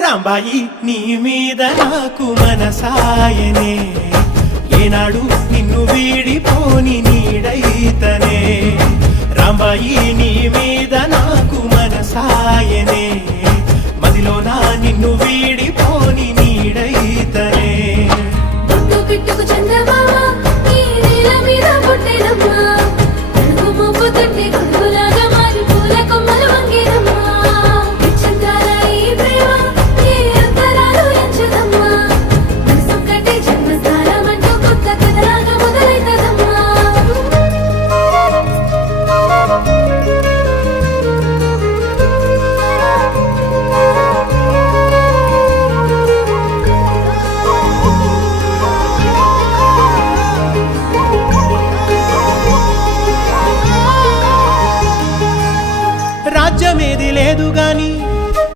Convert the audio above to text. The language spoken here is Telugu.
రాంబాయి నీ మీద నాకు మనసాయనే ఏనాడు నిన్ను వీడిపోని నీడైతనే రాంబాయి నీ మీద నాకు మనసాయనే